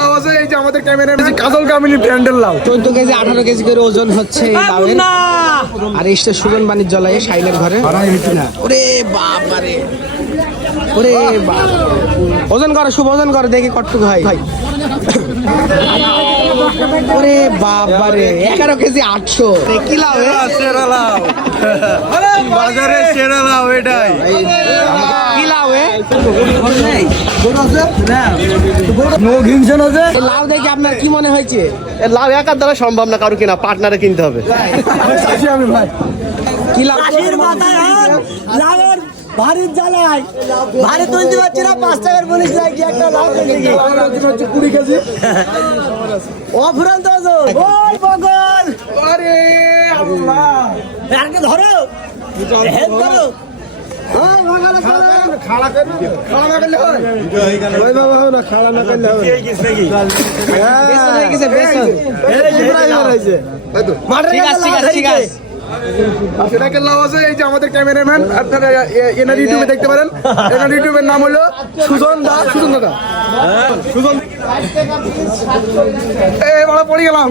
লাউ আছে এই যে আমাদের ক্যামেরার কাজল কামিনী ব্র্যান্ডের লাউ 14 কেজি 18 কেজি করে ওজন হচ্ছে এই লাউয়ের। আর এসটা সুগন বাণিজ্যালয়ে শাইলের ঘরে। ওরে বাবারে, ওরে বাবা, ওজন করো শুভ, ওজন করো দেখি কতটুকু হয়। ওরে বাবারে 11 কেজি 800। কি লাউ? সেরা লাউ, বাজারে সেরা লাউ এটাই। কি লাউ? লাউ দেখে আপনার কি মনে হয়েছে? লাউ একার দ্বারা সম্ভব না, কারো কিনা পার্টনারে কিনতে হবে। আমি ভাই কি লাউ? ভারীর জ্বালায় ভারী তুলতে পারছি না, 5 টাকার বলিস কি একটা লাভ হচ্ছে 20 কেজি অফুরান্ত ওজন। ওই বগল, আরে আল্লাহ, আগে ধরো, হেল্প করো। খাড়া করলে হয়, ওই বাবা হবে না, খাড়া না করলে হবে। বেসন হয়ে গেছে, বেসন। ঠিক আছে, ঠিক আছে, ঠিক আছে। সেটাকে লাউ আছে এই যে আমাদের ক্যামেরাম্যান, আপনারা এনার ইউটিউবে দেখতে পারেন। এনার ইউটিউবের নাম হলো সুজন দাদা। সুজন এই বড় পড়ে গেলাম।